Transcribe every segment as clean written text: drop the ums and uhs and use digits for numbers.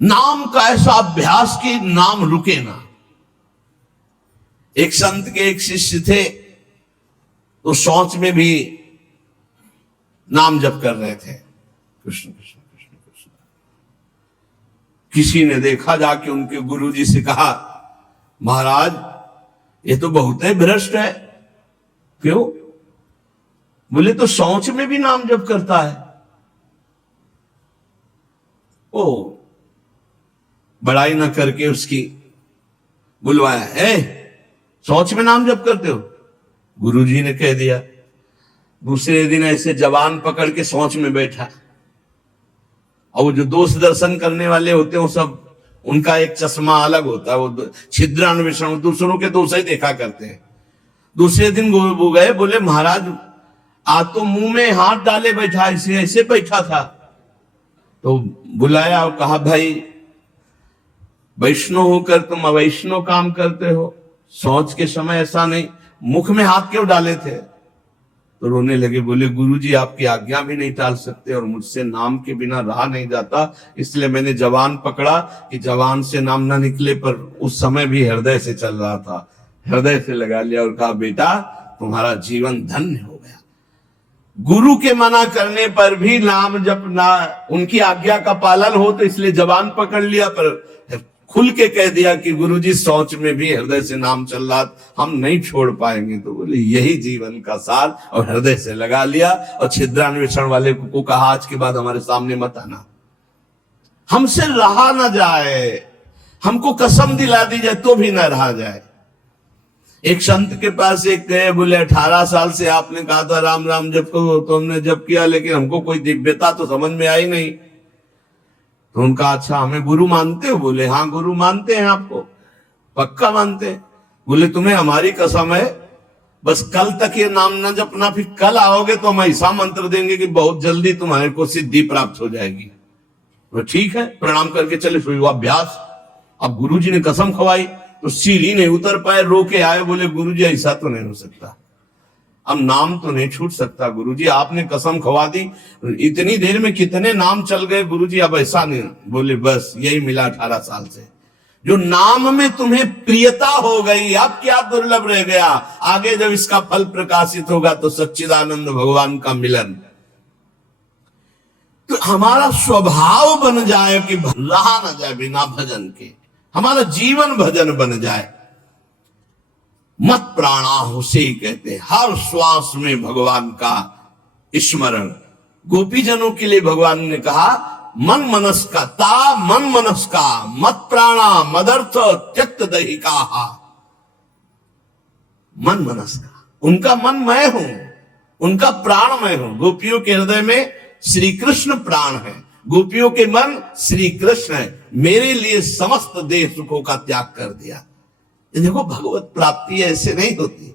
नाम का ऐसा अभ्यास कि नाम रुके ना। एक संत के एक शिष्य थे, तो शौच में भी नाम जप कर रहे थे, कृष्ण कृष्ण कृष्ण कृष्ण। किसी ने देखा, जाके उनके गुरुजी से कहा, महाराज ये तो बहुत ही भ्रष्ट है। क्यों? बोले तो शौच में भी नाम जप करता है। ओ बड़ाई ना करके उसकी बुलवाया, है शौच में नाम जप करते हो? गुरुजी ने कह दिया। दूसरे दिन ऐसे जवान पकड़ के शौच में बैठा, और वो जो दोष दर्शन करने वाले होते हैं वो सब, उनका एक चश्मा अलग होता है, वो छिद्रान्वेषण, दूसरों के दोष ही देखा करते हैं। दूसरे दिन वो गए, बोले महाराज आज तो मुंह में हाथ डाले बैठा, ऐसे ऐसे बैठा था। तो बुलाया और कहा, भाई वैष्णव होकर तुम अवैष्णव काम करते हो, शौच के समय ऐसा नहीं, मुख में हाथ क्यों डाले थे? तो रोने लगे, बोले गुरुजी आपकी आज्ञा भी नहीं टाल सकते, और मुझसे नाम के बिना रहा नहीं जाता, इसलिए मैंने जवान पकड़ा कि जवान से नाम ना निकले, पर उस समय भी हृदय से चल रहा था, हृदय से लगा लिया और कहा, बेटा तुम्हारा जीवन धन्य हो गया। गुरु के मना करने पर भी नाम जपना, उनकी आज्ञा का पालन हो, तो इसलिए जवान पकड़ लिया, पर खुल के कह दिया कि गुरुजी शौच में भी हृदय से नाम चल रहा, हम नहीं छोड़ पाएंगे। तो बोले यही जीवन का सार, और हृदय से लगा लिया। और छिद्रान्वेषण वाले को कहा, आज के बाद हमारे सामने मत आना, हमसे रहा ना जाए, हमको कसम दिला दी जाए तो भी ना रहा जाए। एक संत के पास एक गए, बोले 18 साल से आपने कहा था राम राम जप करो, तो हमने जप किया, लेकिन हमको कोई दिव्यता तो समझ में आई नहीं। तो उनका, अच्छा हमें गुरु मानते हो? बोले हाँ गुरु मानते हैं, आपको पक्का मानते हैं। बोले तुम्हें हमारी कसम है, बस कल तक ये नाम न जपना, फिर कल आओगे तो हम ऐसा मंत्र देंगे कि बहुत जल्दी तुम्हारे को सिद्धि प्राप्त हो जाएगी। तो ठीक है, प्रणाम करके चले, शुरू हुआ अभ्यास। अब गुरुजी ने कसम खवाई तो सीढ़ी नहीं उतर पाए, रो के आए, बोले गुरुजी ऐसा तो नहीं हो सकता, अब नाम तो नहीं छूट सकता गुरुजी, आपने कसम खवा दी, इतनी देर में कितने नाम चल गए गुरुजी, अब ऐसा नहीं। बोले बस यही मिला 18 साल से, जो नाम में तुम्हें प्रियता हो गई, अब क्या दुर्लभ रह गया, आगे जब इसका फल प्रकाशित होगा तो सच्चिदानंद भगवान का मिलन। तो हमारा स्वभाव बन जाए कि रहा ना जाए बिना भजन के, हमारा जीवन भजन बन जाए। मत प्राणा उसे कहते, हर श्वास में भगवान का स्मरण। गोपीजनों के लिए भगवान ने कहा, मन मनस का ता मन मनस का मत प्राणा मदर्थ त्यक्त दहिका। मन मनस का, उनका मन मैं हूं, उनका प्राण मैं हूं। गोपियों के हृदय में श्री कृष्ण प्राण है, गोपियों के मन श्री कृष्ण है। मेरे लिए समस्त देह सुखों का त्याग कर दिया। देखो भगवत प्राप्ति ऐसे नहीं होती,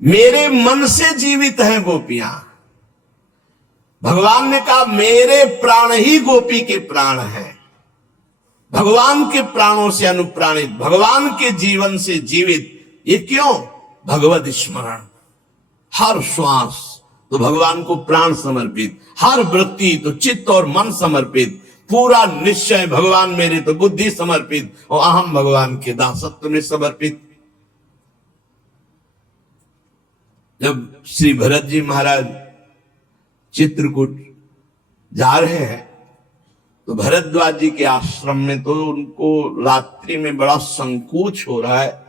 मेरे मन से जीवित हैं गोपियां। भगवान ने कहा मेरे प्राण ही गोपी के प्राण हैं, भगवान के प्राणों से अनुप्राणित, भगवान के जीवन से जीवित। ये क्यों? भगवत स्मरण। हर श्वास तो भगवान को प्राण समर्पित, हर वृत्ति तो चित्त और मन समर्पित, पूरा निश्चय भगवान मेरे तो बुद्धि समर्पित, और अहम भगवान के दासत्व में समर्पित। जब श्री भरत जी महाराज चित्रकूट जा रहे हैं, तो भरद्वाज जी के आश्रम में तो उनको रात्रि में बड़ा संकोच हो रहा है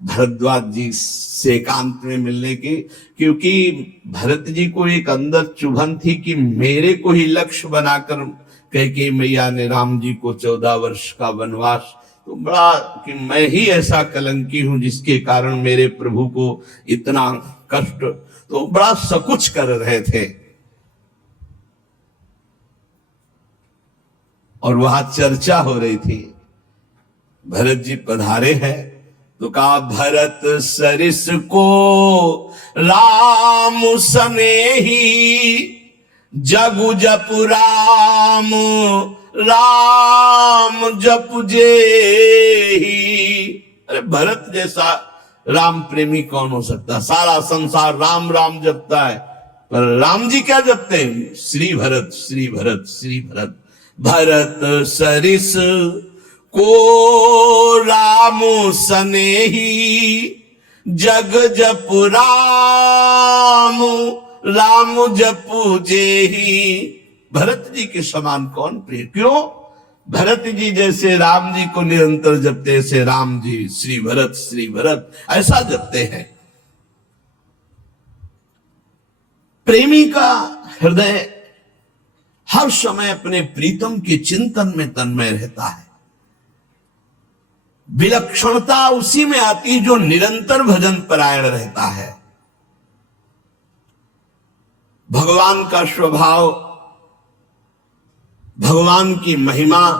भरद्वाज जी से एकांत में मिलने की, क्योंकि भरत जी को एक अंदर चुभन थी कि मेरे को ही लक्ष्य बनाकर कैकेयी मैया ने राम जी को 14 वर्ष का वनवास, तो बड़ा कि मैं ही ऐसा कलंकी हूं जिसके कारण मेरे प्रभु को इतना कष्ट, तो बड़ा सकुच कर रहे थे। और वहां चर्चा हो रही थी, भरत जी पधारे हैं, तो कहा भरत सरिस को राम सनेही, जगु जप राम राम जप जेही। अरे भरत जैसा राम प्रेमी कौन हो सकता? सारा संसार राम राम जपता है, पर राम जी क्या जपते हैं? श्री भरत श्री भरत श्री भरत। भरत सरिस को राम सनेही, जग जपु राम राम जपु जेही। भरत जी के समान कौन प्रिय? क्यों? भरत जी जैसे राम जी को निरंतर जपते, ऐसे राम जी श्री भरत ऐसा जपते हैं। प्रेमी का हृदय हर समय अपने प्रीतम के चिंतन में तन्मय रहता है। विलक्षणता उसी में आती जो निरंतर भजन परायण रहता है। भगवान का स्वभाव, भगवान की महिमा,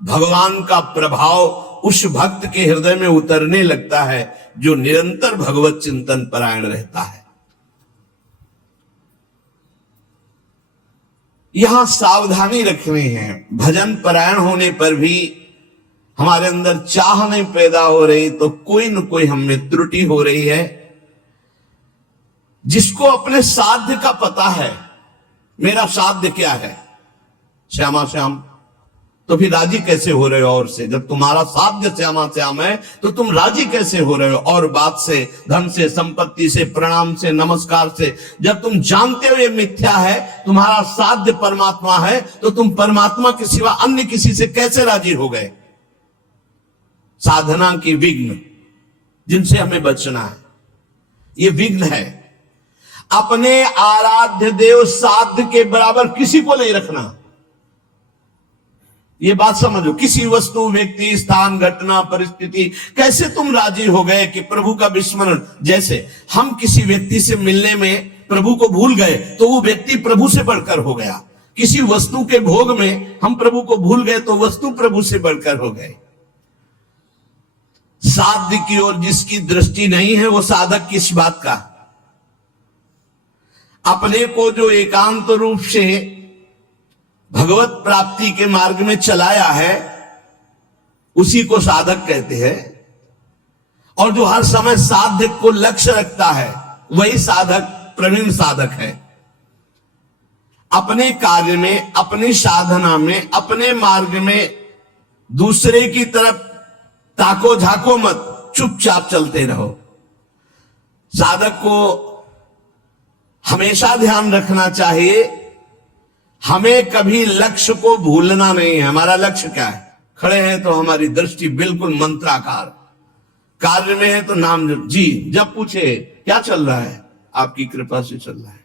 भगवान का प्रभाव उस भक्त के हृदय में उतरने लगता है जो निरंतर भगवत चिंतन परायण रहता है। यहां सावधानी रखनी है। भजन परायण होने पर भी हमारे अंदर चाह नहीं पैदा हो रही तो कोई न कोई हम में त्रुटि हो रही है। जिसको अपने साध्य का पता है, मेरा साध्य क्या है, श्यामा श्याम, तो फिर राजी कैसे हो रहे हो? और से जब तुम्हारा साध्य श्यामा श्याम है तो तुम राजी कैसे हो रहे हो? और बात से, धन से, संपत्ति से, प्रणाम से, नमस्कार से, जब तुम जानते हो ये मिथ्या है, तुम्हारा साध्य परमात्मा है, तो तुम परमात्मा के सिवा अन्य किसी से कैसे राजी हो गए? साधना की विघ्न जिनसे हमें बचना है, ये विघ्न है। अपने आराध्य देव साध्य के बराबर किसी को नहीं रखना। ये बात समझो। किसी वस्तु, व्यक्ति, स्थान, घटना, परिस्थिति, कैसे तुम राजी हो गए कि प्रभु का विस्मरण? जैसे हम किसी व्यक्ति से मिलने में प्रभु को भूल गए तो वो व्यक्ति प्रभु से बढ़कर हो गया। किसी वस्तु के भोग में हम प्रभु को भूल गए तो वस्तु प्रभु से बढ़कर हो गए। साध्य की ओर जिसकी दृष्टि नहीं है वो साधक किस बात का? अपने को जो एकांत रूप से भगवत प्राप्ति के मार्ग में चलाया है उसी को साधक कहते हैं। और जो हर समय साध्य को लक्ष्य रखता है वही साधक, प्रवीण साधक है। अपने कार्य में, अपनी साधना में, अपने मार्ग में दूसरे की तरफ ताको झाको मत, चुपचाप चलते रहो। साधक को हमेशा ध्यान रखना चाहिए, हमें कभी लक्ष्य को भूलना नहीं है। हमारा लक्ष्य क्या है? खड़े हैं तो हमारी दृष्टि बिल्कुल मंत्राकार, कार्य में है तो नाम जी। जब पूछे क्या चल रहा है, आपकी कृपा से चल रहा है,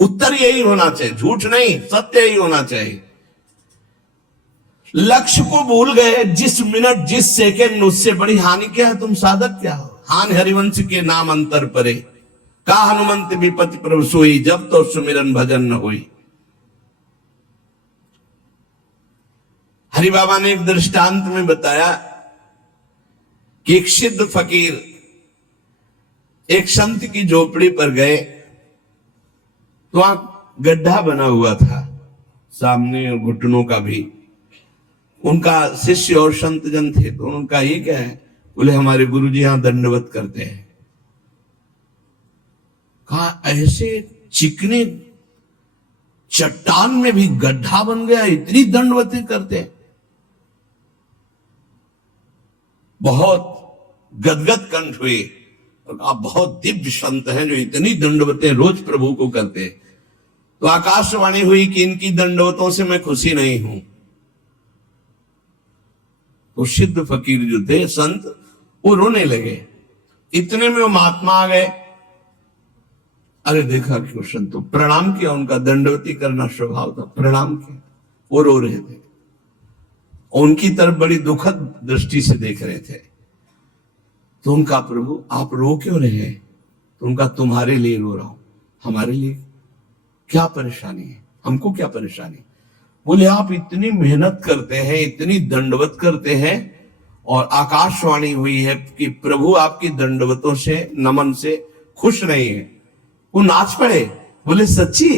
उत्तर यही होना चाहिए, झूठ नहीं, सत्य यही होना चाहिए। लक्ष्य को भूल गए, जिस मिनट, जिस सेकंड, उससे बड़ी हानि क्या है? तुम साधक क्या हो? हानि हरिवंश के नाम अंतर परे, का हनुमंत विपति प्रभु सोई, जब तो सुमिरन भजन न होई। हरि बाबा ने एक दृष्टांत में बताया कि एक सिद्ध फकीर एक संत की झोपड़ी पर गए तो वहां गड्ढा बना हुआ था सामने और घुटनों का भी। उनका शिष्य और संत जन थे तो उनका ये क्या है? बोले हमारे गुरुजी यहां दंडवत करते हैं। कहा ऐसे चिकने चट्टान में भी गड्ढा बन गया, इतनी दंडवती करते हैं? बहुत गदगद कंठ हुए और कहा बहुत दिव्य संत हैं जो इतनी दंडवतें रोज प्रभु को करते हैं। तो आकाशवाणी हुई कि इनकी दंडवतों से मैं खुशी नहीं हूं। तो सिद्ध फकीर जो थे, संत, वो रोने लगे। इतने में वो महात्मा आ गए। अरे देखा क्यों संतो, प्रणाम किया, उनका दंडवती करना स्वभाव था, प्रणाम किया, वो रो रहे थे। उनकी तरफ बड़ी दुखद दृष्टि से देख रहे थे। तो उनका प्रभु आप रो क्यों रहे हैं? तो उनका तुम्हारे लिए रो रहा हूं। हमारे लिए क्या परेशानी है? हमको क्या परेशानी? बोले आप इतनी मेहनत करते हैं, इतनी दंडवत करते हैं और आकाशवाणी हुई है कि प्रभु आपकी दंडवतों से, नमन से खुश नहीं है। वो नाच पड़े। बोले सच्ची?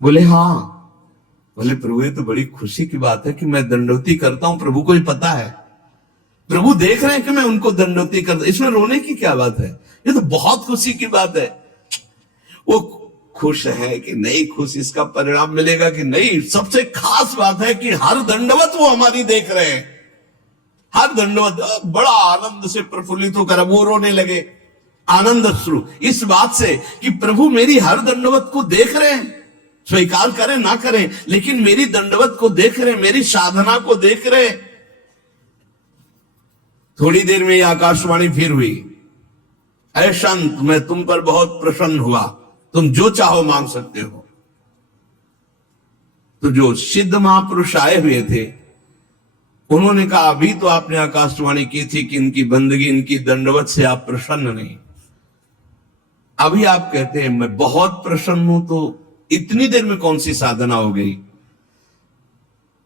बोले हाँ। बोले प्रभु ये तो बड़ी खुशी की बात है कि मैं दंडवती करता हूं, प्रभु को ही पता है, प्रभु देख रहे हैं कि मैं उनको दंडवती करता, इसमें रोने की क्या बात है? ये तो बहुत खुशी की बात है। वो खुश है कि नहीं खुश, इसका परिणाम मिलेगा कि नहीं। सबसे खास बात है कि हर दंडवत वो हमारी देख रहे हैं, हर दंडवत बड़ा आनंद से प्रफुल्लित होकर वो रोने लगे, आनंद अश्रु इस बात से कि प्रभु मेरी हर दंडवत को देख रहे हैं, स्वीकार करें ना करें लेकिन मेरी दंडवत को देख रहे, मेरी साधना को देख रहे। थोड़ी देर में आकाशवाणी फिर हुई, ऐ संत मैं तुम पर बहुत प्रसन्न हुआ, तुम जो चाहो मांग सकते हो। तो जो सिद्ध महापुरुष आए हुए थे उन्होंने कहा अभी तो आपने आकाशवाणी की थी कि इनकी बंदगी इनकी दंडवत से आप प्रसन्न नहीं, अभी आप कहते हैं मैं बहुत प्रसन्न हूं, तो इतनी देर में कौन सी साधना हो गई?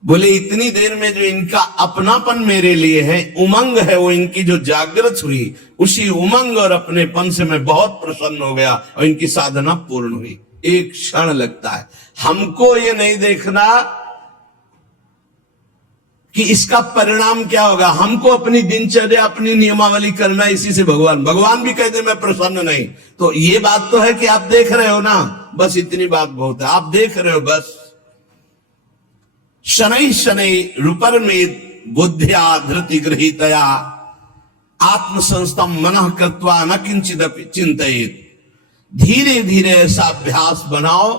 बोले इतनी देर में जो इनका अपनापन मेरे लिए है, उमंग है, वो इनकी जो जागृत हुई, उसी उमंग और अपनेपन से मैं बहुत प्रसन्न हो गया और इनकी साधना पूर्ण हुई। एक क्षण लगता है, हमको ये नहीं देखना कि इसका परिणाम क्या होगा, हमको अपनी दिनचर्या अपनी नियमावली करना, इसी से भगवान भी कहते मैं प्रसन्न नहीं। तो ये बात तो है कि आप देख रहे हो ना, बस इतनी बात बहुत है, आप देख रहे हो बस। शनै शनै रूपर में बुद्धिया धृति गृहीतया आत्मसंस्थम मनः कृत्वा न किंचिदपि चिंतयेत। धीरे धीरे ऐसा अभ्यास बनाओ,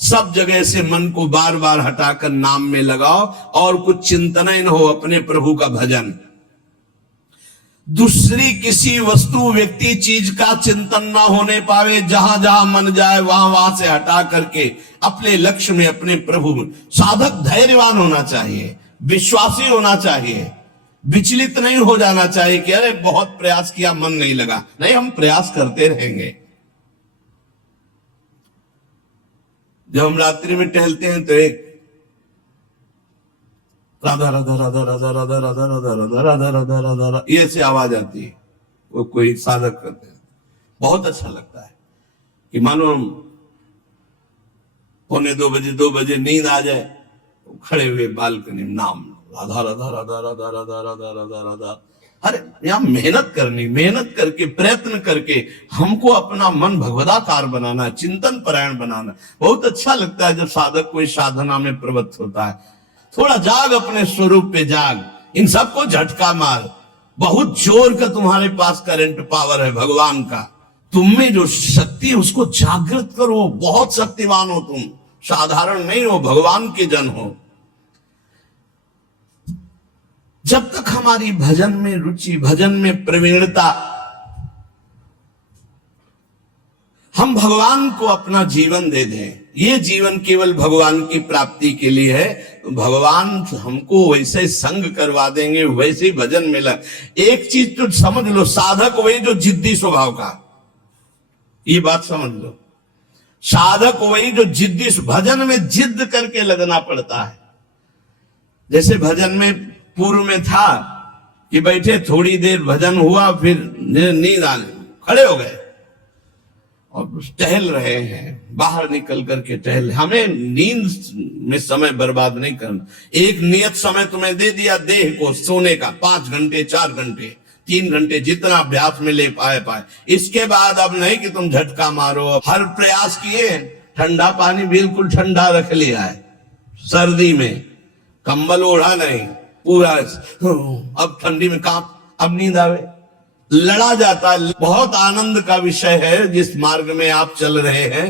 सब जगह से मन को बार बार हटाकर नाम में लगाओ और कुछ चिंतन न हो, अपने प्रभु का भजन। दूसरी किसी वस्तु व्यक्ति चीज का चिंतन ना होने पावे, जहां जहां मन जाए वहां वहां से हटा करके अपने लक्ष्य में अपने प्रभु। साधक धैर्यवान होना चाहिए, विश्वासी होना चाहिए, विचलित नहीं हो जाना चाहिए कि अरे बहुत प्रयास किया मन नहीं लगा। नहीं, हम प्रयास करते रहेंगे। जब हम रात्रि में टहलते हैं तो एक राधा राधा राधा राधा राधा राधा राधा राधा राधा राधा राधा राधा ये से आवाज आती है, वो कोई साधक करते हैं, बहुत अच्छा लगता है कि मानो पौने 2 बजे नींद आ जाए, खड़े हुए बालकनी में नाम राधा राधा राधा राधा राधा राधा राधा राधा। अरे यहां मेहनत करनी, मेहनत करके प्रयत्न करके हमको अपना मन भगवदाकार बनाना, चिंतन परायण बनाना। बहुत अच्छा लगता है जब साधक कोई साधना में प्रवृत्त होता है। थोड़ा जाग, अपने स्वरूप पे जाग, इन सबको झटका मार। बहुत जोर का तुम्हारे पास करंट पावर है भगवान का, तुम में जो शक्ति है उसको जागृत करो। बहुत शक्तिवान हो तुम, साधारण नहीं हो, भगवान के जन हो। जब तक हमारी भजन में रुचि, भजन में प्रवीणता, हम भगवान को अपना जीवन दे दें, ये जीवन केवल भगवान की प्राप्ति के लिए है, भगवान हमको वैसे संग करवा देंगे, वैसे ही भजन मिला। एक चीज तो समझ लो, साधक वही जो जिद्दी स्वभाव का, ये बात समझ लो, साधक वही जो जिद्दी, भजन में जिद करके लगना पड़ता है। जैसे भजन में पूर्व में था कि बैठे थोड़ी देर भजन हुआ, फिर नींद आने, खड़े हो गए और टहल रहे हैं, बाहर निकल करके टहल। हमें नींद में समय बर्बाद नहीं करना। एक नियत समय तुम्हें दे दिया देह को सोने का, 5 घंटे 4 घंटे 3 घंटे, जितना अभ्यास में ले पाए। इसके बाद अब नहीं कि तुम झटका मारो। हर प्रयास किए, ठंडा पानी बिल्कुल ठंडा रख लिया है, सर्दी में कंबल ओढ़ा नहीं, पूरा अब ठंडी में कांप, अब नींद आवे, लड़ा जाता है। बहुत आनंद का विषय है जिस मार्ग में आप चल रहे हैं।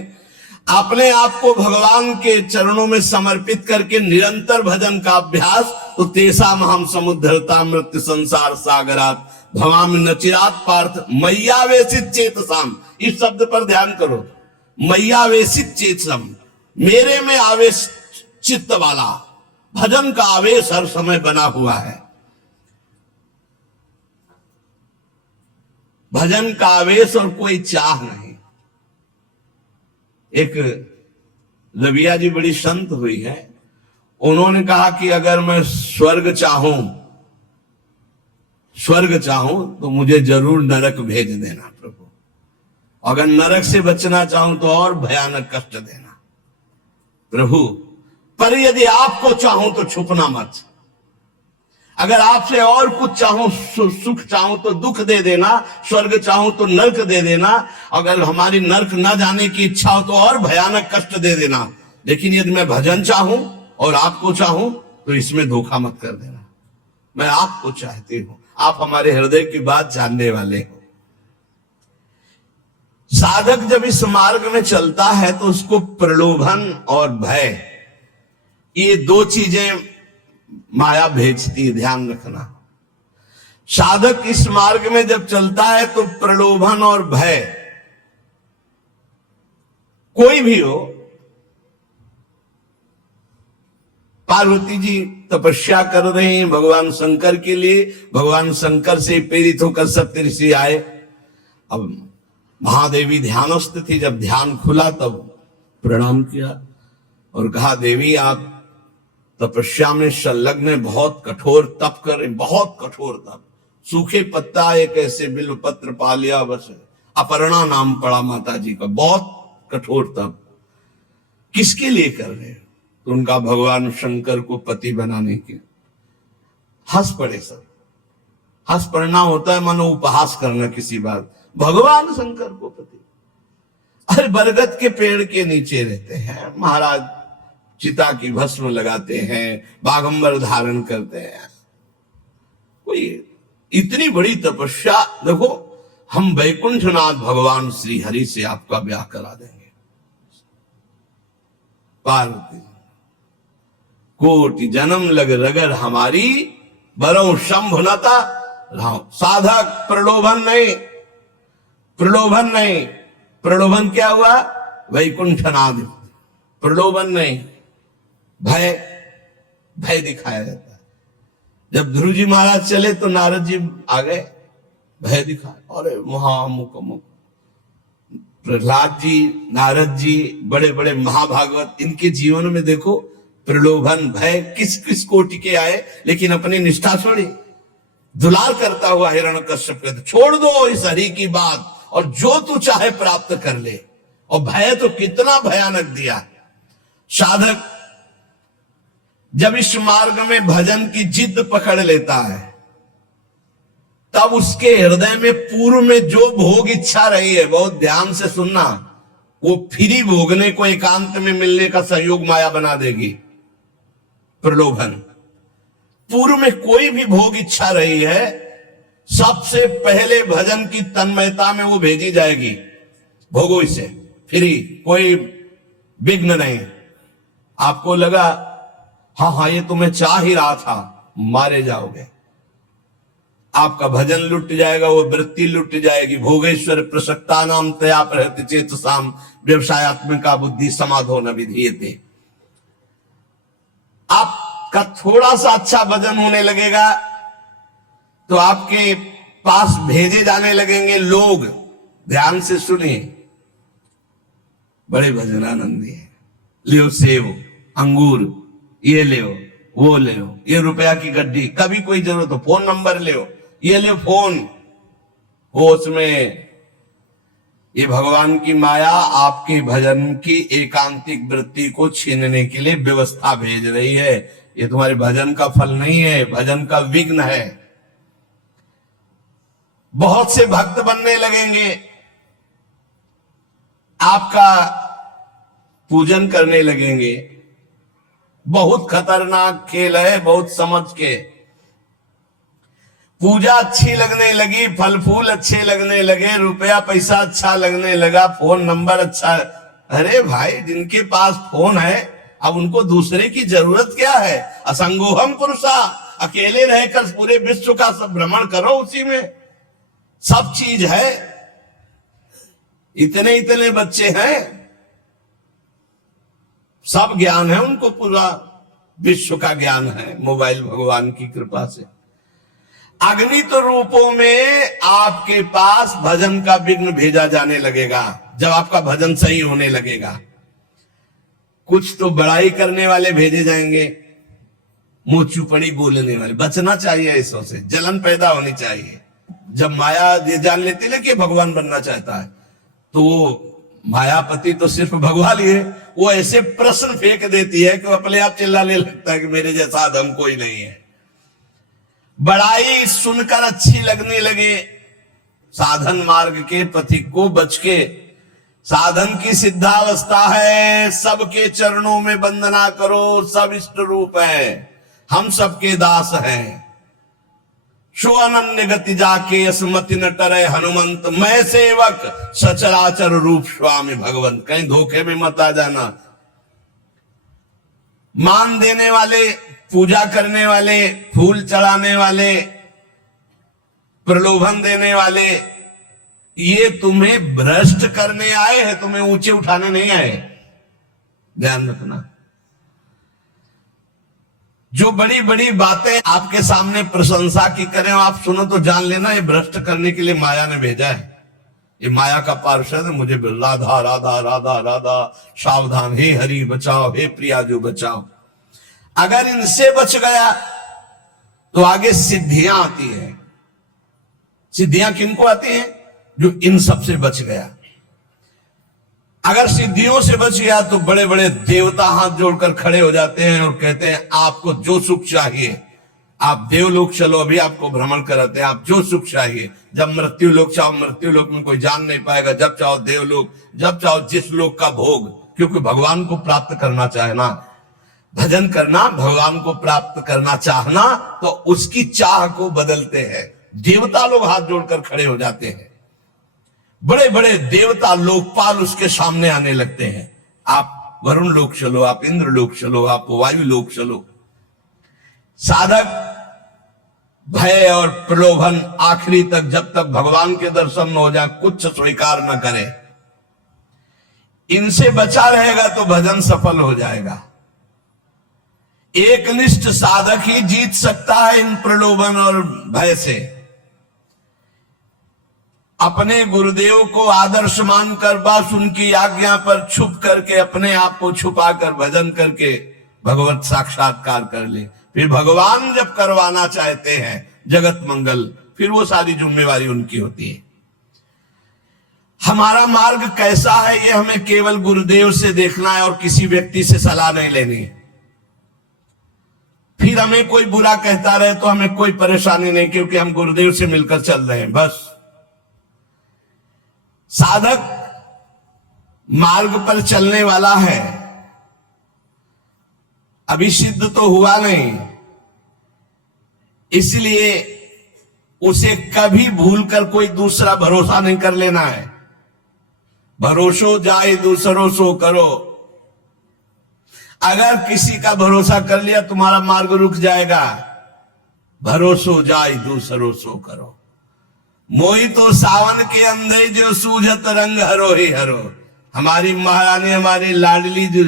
अपने आप को भगवान के चरणों में समर्पित करके निरंतर भजन का अभ्यास, तो तेषाम हम समुद्धरता मृत्यु संसार सागरात भवामि न चिरात पार्थ मय्यावेशित चेतसाम। इस शब्द पर ध्यान करो, मय्यावेशित चेतसम, मेरे में आवेश चित्त वाला। भजन का आवेश हर समय बना हुआ है, भजन का आवेश और कोई चाह नहीं। एक रबिया जी बड़ी संत हुई है, उन्होंने कहा कि अगर मैं स्वर्ग चाहूं तो मुझे जरूर नरक भेज देना प्रभु, अगर नरक से बचना चाहूं तो और भयानक कष्ट देना प्रभु, पर यदि आपको चाहूं तो छुपना मत। अगर आपसे और कुछ चाहो, सुख चाहो तो दुख दे देना, स्वर्ग चाहो तो नर्क दे देना, अगर हमारी नर्क न जाने की इच्छा हो तो और भयानक कष्ट दे देना, लेकिन यदि मैं भजन चाहूं और आपको चाहूं तो इसमें धोखा मत कर देना। मैं आपको चाहती हूं, आप हमारे हृदय की बात जानने वाले हो। साधक जब इस मार्ग में चलता है तो उसको प्रलोभन और भय, ये दो चीजें माया भेजती है, ध्यान रखना। साधक इस मार्ग में जब चलता है तो प्रलोभन और भय, कोई भी हो, पार्वती जी तपस्या कर रहे हैं भगवान शंकर के लिए, भगवान शंकर से प्रेरित होकर सप्तऋषि आए। अब महादेवी ध्यानस्थ थी, जब ध्यान खुला तब प्रणाम किया और कहा, देवी आप तपस्या में संलग्न, बहुत कठोर तप कर, बहुत कठोर तप, सूखे पत्ता एक ऐसे बिल्व पत्र पा लिया, बस अपर्णा नाम पड़ा माता जी का, बहुत कठोर तप किसके लिए कर रहे हो? तो उनका भगवान शंकर को पति बनाने के। हंस पड़े सब। हंस पड़ना होता है मानो उपहास करना किसी बात, भगवान शंकर को पति। अरे बरगद के पेड़ के नीचे रहते हैं महाराज, चिता की भस्म लगाते हैं, बागंबर धारण करते हैं, कोई इतनी बड़ी तपस्या। देखो, हम वैकुंठनाथ भगवान श्री हरि से आपका ब्याह करा देंगे। पार्वती, कोटि जन्म लग रगर हमारी, बरो शंभुनता राम। साधक प्रलोभन नहीं, प्रलोभन नहीं। प्रलोभन क्या हुआ? वैकुंठनाथ। प्रलोभन नहीं, भय, भय दिखाया जाता है। जब ध्रुव जी महाराज चले तो नारद जी आ गए, भय दिखाया। अरे महामुख मुख प्रहलाद जी, नारद जी, बड़े बड़े महाभागवत, इनके जीवन में देखो प्रलोभन भय किस किस कोटि के आए, लेकिन अपनी निष्ठा छोड़ी। दुलार करता हुआ हिरण्यकश्यप कहते, छोड़ दो इस हरि की बात और जो तू चाहे प्राप्त कर ले। और भय तो कितना भयानक दिया। साधक जब इस मार्ग में भजन की जिद पकड़ लेता है, तब उसके हृदय में पूर्व में जो भोग इच्छा रही है, बहुत ध्यान से सुनना, वो फ्री भोगने को एकांत में मिलने का संयोग माया बना देगी। प्रलोभन, पूर्व में कोई भी भोग इच्छा रही है, सबसे पहले भजन की तन्मयता में वो भेजी जाएगी। भोगो इसे, फ्री, कोई विघ्न नहीं। आपको लगा हाँ हाँ ये तो मैं चाह ही रहा था, मारे जाओगे। आपका भजन लुट जाएगा, वो वृत्ति लुट जाएगी। भोगेश्वर प्रसक्ता नाम तया प्रहति चेतसाम व्यवसायत्मिका बुद्धि समाधो न विधीयते। आपका थोड़ा सा अच्छा भजन होने लगेगा तो आपके पास भेजे जाने लगेंगे लोग। ध्यान से सुनिए, बड़े भजनानंदी है, लियो सेव, अंगूर, ये ले, वो ले, ये रुपया की गड्डी, कभी कोई जरूरत हो फोन नंबर ले, ये ले फोन हो, उसमें ये भगवान की माया आपके भजन की एकांतिक वृत्ति को छीनने के लिए व्यवस्था भेज रही है। ये तुम्हारे भजन का फल नहीं है, भजन का विघ्न है। बहुत से भक्त बनने लगेंगे, आपका पूजन करने लगेंगे। बहुत खतरनाक खेल है, बहुत समझ के। पूजा अच्छी लगने लगी, फल फूल अच्छे लगने लगे, रुपया पैसा अच्छा लगने लगा, फोन नंबर अच्छा। अरे भाई, जिनके पास फोन है अब उनको दूसरे की जरूरत क्या है? असंगोहम पुरुषा, अकेले रहकर पूरे विश्व का सब भ्रमण करो, उसी में सब चीज है। इतने इतने बच्चे हैं, सब ज्ञान है उनको, पूरा विश्व का ज्ञान है मोबाइल भगवान की कृपा से। अगणित रूपों में आपके पास भजन का विघ्न भेजा जाने लगेगा जब आपका भजन सही होने लगेगा। कुछ तो बड़ाई करने वाले भेजे जाएंगे, मुंह चुपड़ी बोलने वाले। बचना चाहिए ऐसों से, जलन पैदा होनी चाहिए। जब माया ये जान लेती है कि भगवान बनना चाहता है, तो वो मायापति तो सिर्फ भगवान ही है, वो ऐसे प्रश्न फेंक देती है कि वो अपने आप चिल्लाने लगता है कि मेरे जैसा अधम कोई नहीं है। बड़ाई सुनकर अच्छी लगने लगे, साधन मार्ग के पथिक को बच के, साधन की सिद्धावस्था है, सबके चरणों में वंदना करो, सब इष्ट रूप है, हम सबके दास हैं। शो अनन्य गति जाके असमति न टरे हनुमंत, मैं सेवक सचराचर रूप स्वामी भगवंत। कहीं धोखे में मत आ जाना। मान देने वाले, पूजा करने वाले, फूल चढ़ाने वाले, प्रलोभन देने वाले, ये तुम्हें भ्रष्ट करने आए हैं, तुम्हें ऊंचे उठाने नहीं आए। ध्यान रखना। जो बड़ी बड़ी बातें आपके सामने प्रशंसा की करें, आप सुनो तो जान लेना ये भ्रष्ट करने के लिए माया ने भेजा है। ये माया का पार्षद है। मुझे राधा राधा राधा राधा, सावधान, हे हरि बचाओ, हे प्रिया जो बचाओ। अगर इनसे बच गया तो आगे सिद्धियां आती है। सिद्धियां किनको आती हैं? जो इन सब से बच गया। अगर सिद्धियों से बच गया तो बड़े बड़े देवता हाथ जोड़कर खड़े हो जाते हैं और कहते हैं आपको जो सुख चाहिए, आप देवलोक चलो, अभी आपको भ्रमण कराते हैं, आप जो सुख चाहिए। जब मृत्यु लोक चाहो, मृत्यु लोक में कोई जान नहीं पाएगा। जब चाहो देवलोक, जब चाहो जिस लोक का भोग, क्योंकि भगवान को प्राप्त करना चाहना, भजन करना, भगवान को प्राप्त करना चाहना, तो उसकी चाह को बदलते हैं। देवता लोग हाथ जोड़कर खड़े हो जाते हैं। बड़े बड़े देवता लोकपाल उसके सामने आने लगते हैं। आप वरुण लोक चलो, आप इंद्र लोक चलो, आप वायु लोक चलो। साधक भय और प्रलोभन आखिरी तक, जब तक भगवान के दर्शन न हो जाए, कुछ स्वीकार न करे। इनसे बचा रहेगा तो भजन सफल हो जाएगा। एकनिष्ठ साधक ही जीत सकता है इन प्रलोभन और भय से। अपने गुरुदेव को आदर्श मानकर, बस उनकी आज्ञा पर छुप करके, अपने आप को छुपाकर भजन करके भगवत साक्षात्कार कर ले। फिर भगवान जब करवाना चाहते हैं जगत मंगल, फिर वो सारी जिम्मेवारी उनकी होती है। हमारा मार्ग कैसा है ये हमें केवल गुरुदेव से देखना है और किसी व्यक्ति से सलाह नहीं लेनी है। फिर हमें कोई बुरा कहता रहे तो हमें कोई परेशानी नहीं, क्योंकि हम गुरुदेव से मिलकर चल रहे हैं। बस साधक मार्ग पर चलने वाला है, अभी सिद्ध तो हुआ नहीं, इसलिए उसे कभी भूलकर कोई दूसरा भरोसा नहीं कर लेना है। भरोसो जाए दूसरों सो करो। अगर किसी का भरोसा कर लिया तुम्हारा मार्ग रुक जाएगा। भरोसो जाए दूसरों सो करो। मोही तो सावन के अंधे जो सूझत रंग हरो ही हरो। हमारी महारानी, हमारी लाडली जी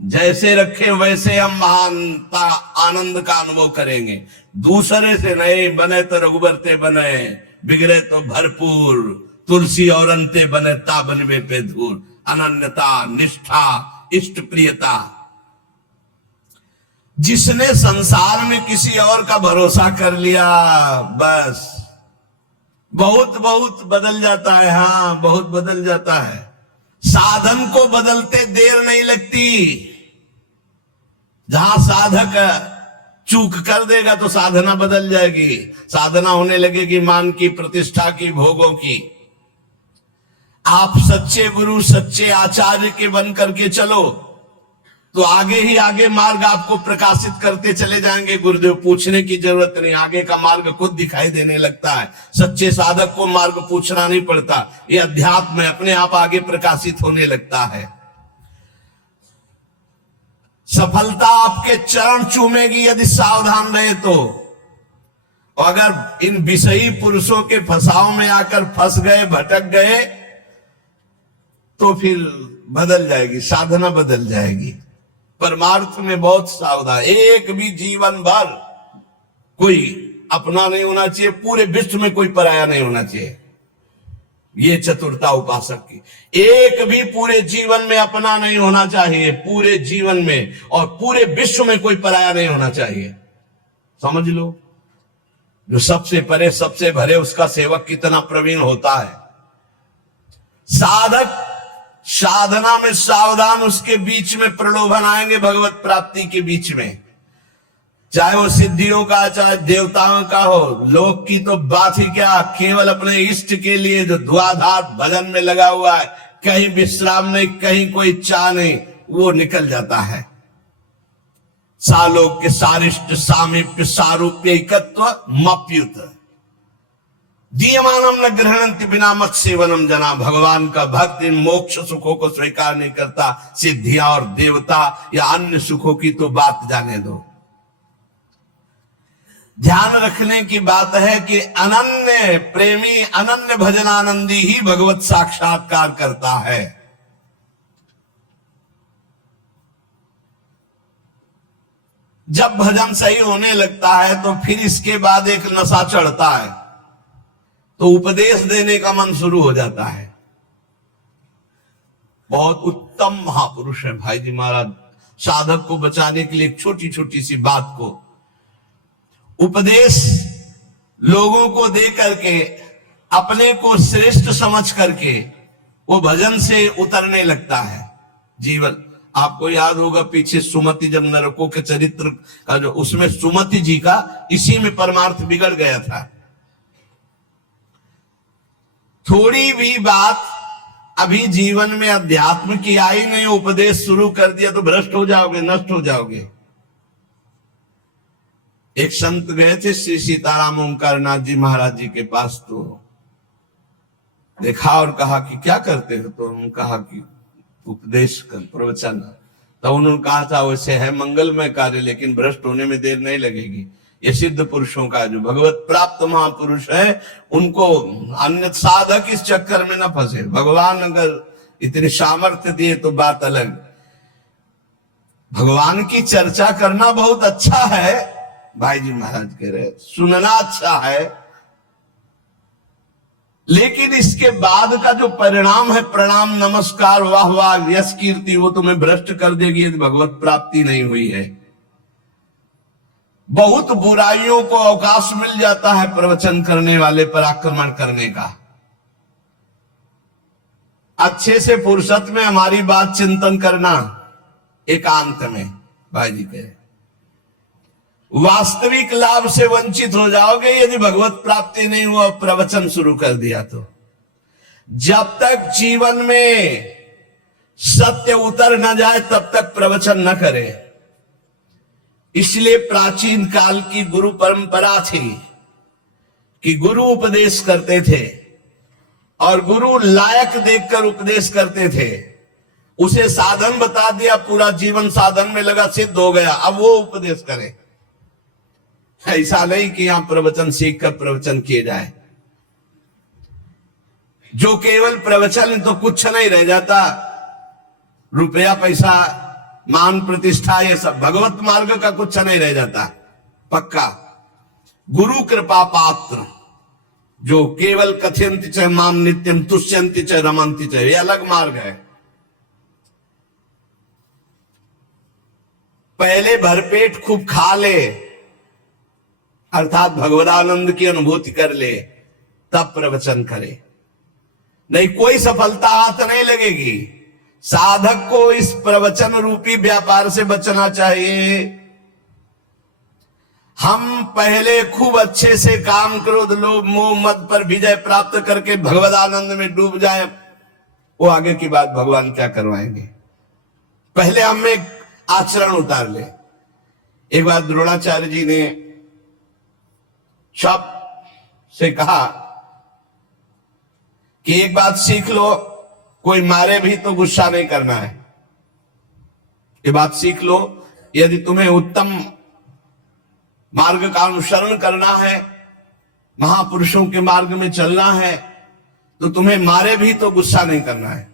जैसे रखे वैसे हम महानता आनंद का अनुभव करेंगे। दूसरे से नहीं, बने तो रघुबर ते बने, बिगड़े तो भरपूर, तुलसी और अंते बने ता बनवे पे धूर। अनन्यता, निष्ठा, इष्ट प्रियता। जिसने संसार में किसी और का भरोसा कर लिया, बस बहुत बहुत बदल जाता है। हाँ, बहुत बदल जाता है। साधन को बदलते देर नहीं लगती। जहां साधक चूक कर देगा तो साधना बदल जाएगी। साधना होने लगेगी मान की, प्रतिष्ठा की, भोगों की। आप सच्चे गुरु, सच्चे आचार्य के बन करके चलो तो आगे ही आगे मार्ग आपको प्रकाशित करते चले जाएंगे। गुरुदेव पूछने की जरूरत नहीं, आगे का मार्ग खुद दिखाई देने लगता है। सच्चे साधक को मार्ग पूछना नहीं पड़ता, ये अध्यात्म अपने आप आगे प्रकाशित होने लगता है। सफलता आपके चरण चूमेगी यदि सावधान रहे तो। अगर इन विषयी पुरुषों के फसाव में आकर फंस गए, भटक गए, तो फिर बदल जाएगी, साधना बदल जाएगी। परमार्थ में बहुत सावधान। एक भी जीवन भर कोई अपना नहीं होना चाहिए, पूरे विश्व में कोई पराया नहीं होना चाहिए। ये चतुरता उपासक की। एक भी पूरे जीवन में अपना नहीं होना चाहिए, पूरे जीवन में, और पूरे विश्व में कोई पराया नहीं होना चाहिए। समझ लो, जो सबसे परे सबसे भरे उसका सेवक कितना प्रवीण होता है। साधक साधना में सावधान, उसके बीच में प्रलोभन आएंगे, भगवत प्राप्ति के बीच में चाहे वो सिद्धियों का चाहे देवताओं का हो, लोक की तो बात ही क्या, केवल अपने इष्ट के लिए जो धुआधार भजन में लगा हुआ है, कहीं विश्राम नहीं, कहीं कोई चाह नहीं, वो निकल जाता है। सालोक के सारिष्ट सामीप्य सारूप्य एकत्व मप्युत दीयमानम न ग्रहणंति बिना मत सेवनम जना। भगवान का भक्त इन मोक्ष सुखों को स्वीकार नहीं करता, सिद्धियां और देवता या अन्य सुखों की तो बात जाने दो। ध्यान रखने की बात है कि अनन्य प्रेमी अनन्य भजनानंदी ही भगवत साक्षात्कार करता है। जब भजन सही होने लगता है तो फिर इसके बाद एक नशा चढ़ता है, तो उपदेश देने का मन शुरू हो जाता है। बहुत उत्तम महापुरुष है भाई जी महाराज, साधक को बचाने के लिए एक छोटी छोटी सी बात को उपदेश लोगों को दे करके अपने को श्रेष्ठ समझ करके वो भजन से उतरने लगता है। जीवन आपको याद होगा पीछे सुमति जब नरकों के चरित्र का जो उसमें सुमति जी का इसी में परमार्थ बिगड़ गया था। थोड़ी भी बात अभी जीवन में अध्यात्म की आई नहीं, उपदेश शुरू कर दिया तो भ्रष्ट हो जाओगे, नष्ट हो जाओगे। एक संत गए थे श्री सीताराम ओंकारनाथ जी महाराज जी के पास, तो देखा और कहा कि क्या करते हो, तो उन्होंने कहा कि उपदेश कर प्रवचन। तो उन्होंने कहा था वैसे है मंगलमय कार्य, लेकिन भ्रष्ट होने में देर नहीं लगेगी। ये सिद्ध पुरुषों का जो भगवत प्राप्त महापुरुष है, उनको अन्य साधक इस चक्कर में न फंसे। भगवान अगर इतने सामर्थ्य दिए तो बात अलग। भगवान की चर्चा करना बहुत अच्छा है, भाई जी महाराज कह रहे सुनना अच्छा है, लेकिन इसके बाद का जो परिणाम है, प्रणाम नमस्कार वाह वाह यश कीर्ति, वो तुम्हें भ्रष्ट कर देगी यदि भगवत प्राप्ति नहीं हुई है। बहुत बुराइयों को अवकाश मिल जाता है प्रवचन करने वाले पर आक्रमण करने का। अच्छे से फुर्सत में हमारी बात चिंतन करना, एकांत में भाई जी कहे वास्तविक लाभ से वंचित हो जाओगे यदि भगवत प्राप्ति नहीं हुआ, प्रवचन शुरू कर दिया तो। जब तक जीवन में सत्य उतर न जाए तब तक प्रवचन न करें। इसलिए प्राचीन काल की गुरु परंपरा थी कि गुरु उपदेश करते थे और गुरु लायक देखकर उपदेश करते थे। उसे साधन बता दिया, पूरा जीवन साधन में लगा, सिद्ध हो गया, अब वो उपदेश करे। ऐसा नहीं कि यहां प्रवचन सीख कर प्रवचन किए जाए। जो केवल प्रवचन तो कुछ नहीं रह जाता, रुपया पैसा मान प्रतिष्ठा ये सब, भगवत मार्ग का कुछ नहीं रह जाता पक्का। गुरु कृपा पात्र जो केवल कथयंति च माम नित्यम तुष्यंति च रमंति च, ये अलग मार्ग है। पहले भरपेट खूब खा ले, अर्थात भगवदानंद की अनुभूति कर ले, तब प्रवचन करे, नहीं कोई सफलता हाथ नहीं लगेगी। साधक को इस प्रवचन रूपी व्यापार से बचना चाहिए। हम पहले खूब अच्छे से काम क्रोध लोभ मोह मद पर विजय प्राप्त करके भगवदानंद में डूब जाए, वो आगे की बात भगवान क्या करवाएंगे। पहले हम एक आचरण उतार ले। एक बार द्रोणाचार्य जी ने शब से कहा कि एक बात सीख लो, कोई मारे भी तो गुस्सा नहीं करना है। ये बात सीख लो, यदि तुम्हें उत्तम मार्ग का अनुसरण करना है, महापुरुषों के मार्ग में चलना है, तो तुम्हें मारे भी तो गुस्सा नहीं करना है।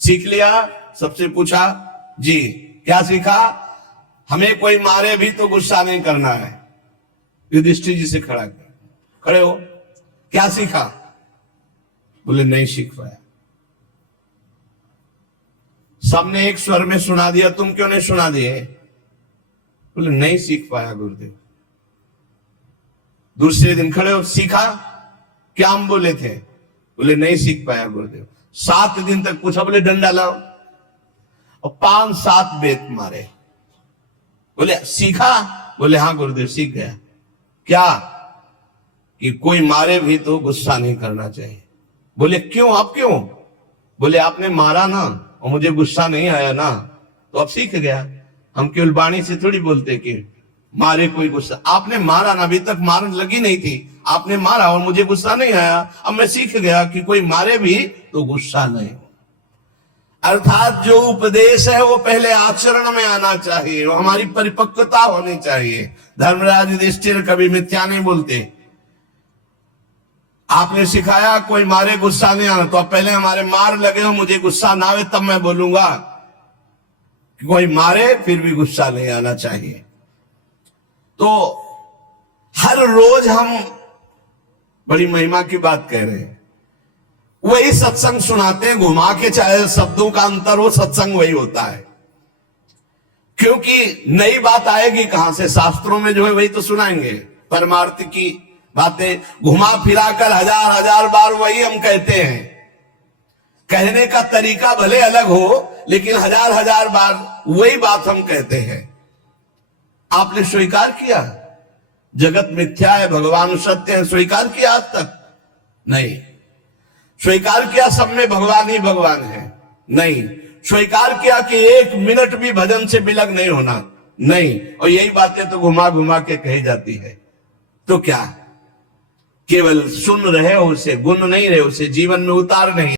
सीख लिया? सबसे पूछा जी क्या सीखा? हमें कोई मारे भी तो गुस्सा नहीं करना है। युधिष्ठिर जी से खड़े हो, क्या सीखा? बोले नहीं सीख पाया। सबने एक स्वर में सुना दिया, तुम क्यों नहीं सुना दिए? बोले नहीं सीख पाया गुरुदेव। दूसरे दिन खड़े हो, सीखा? क्या हम बोले थे? बोले नहीं सीख पाया गुरुदेव। 7 दिन तक पूछा, बोले डंडा लाओ, और 5-7 बेत मारे। बोले सीखा? बोले हाँ गुरुदेव सीख गया। क्या? कि कोई मारे भी तो गुस्सा नहीं करना चाहिए। बोले क्यों, आप क्यों? बोले आपने मारा ना और मुझे गुस्सा नहीं आया ना, तो अब सीख गया। हम केवल वाणी से थोड़ी बोलते कि मारे कोई गुस्सा, आपने मारा ना, अभी तक मार लगी नहीं थी, आपने मारा और मुझे गुस्सा नहीं आया, अब मैं सीख गया कि कोई मारे भी तो गुस्सा नहीं। अर्थात जो उपदेश है वो पहले आचरण में आना चाहिए, वो हमारी परिपक्वता होनी चाहिए। धर्मराज युधिष्ठिर कभी मिथ्या नहीं बोलते। आपने सिखाया कोई मारे गुस्सा नहीं आना, तो अब पहले हमारे मार लगे हो, मुझे गुस्सा ना आवे तब मैं बोलूंगा। कोई मारे फिर भी गुस्सा नहीं आना चाहिए। तो हर रोज हम बड़ी महिमा की बात कह रहे हैं, वही सत्संग सुनाते हैं, घुमा के, चाहे शब्दों का अंतर हो, सत्संग वही होता है। क्योंकि नई बात आएगी कहां से? शास्त्रों में जो है वही तो सुनाएंगे, परमार्थ की बातें घुमा फिरा कर हजार हजार बार वही हम कहते हैं। कहने का तरीका भले अलग हो, लेकिन हजार हजार बार वही बात हम कहते हैं। आपने स्वीकार किया जगत मिथ्या है, भगवान सत्य है, स्वीकार किया आज तक? नहीं। स्वीकार किया सब में भगवान ही भगवान है? नहीं। स्वीकार किया कि एक मिनट भी भजन से विलग नहीं होना? नहीं। और यही बातें तो घुमा घुमा के कही जाती है। तो क्या केवल सुन रहे हो, उसे गुण नहीं रहे, उसे जीवन में उतार नहीं?